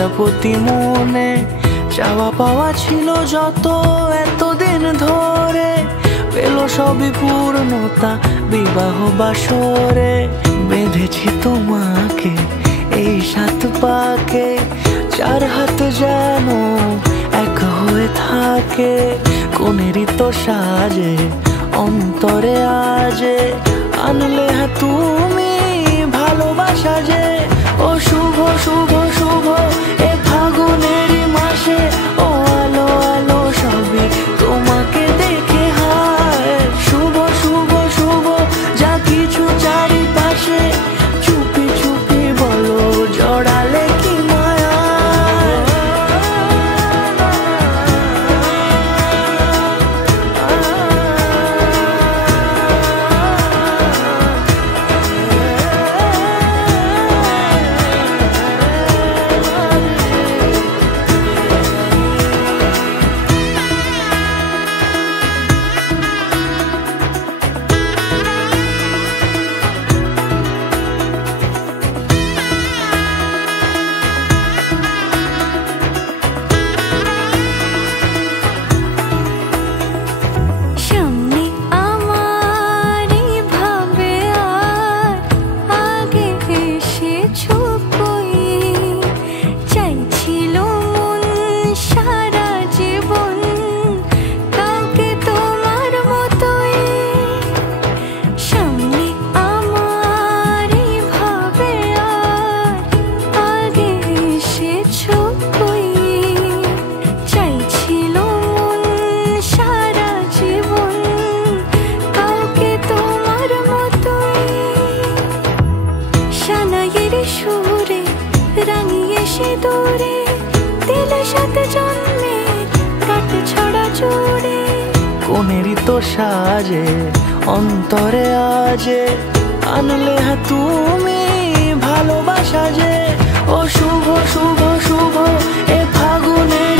প্রজাপতি মনে চাওয়া পাওয়া ছিল যত এতদিন ধরে, পেল সবই পূর্ণতা বিবাহ বাসরে। বেঁধেছি তোমাকে এই 7 পাকে, 4 হাত যেন এক হয়ে থাকে। কোনেরই তো সাজে অন্তরে আজে আনলে তুমি ভালোবাসা যে। ও শুভ শুভ শুভ এ ফাগুনেরই মাসে, ও আলো আলো সবই তোমাকে দেখে হায়। শুভ শুভ শুভ যা কিছু চারিপাশে, চুপি চুপি বলো জড়ালে কি মায়া। কোনেরই তো সাজে অন্তরে আজে আনলে তুমি ভালোবাসা যে। ও শুভ শুভ শুভ এ ফাগুনের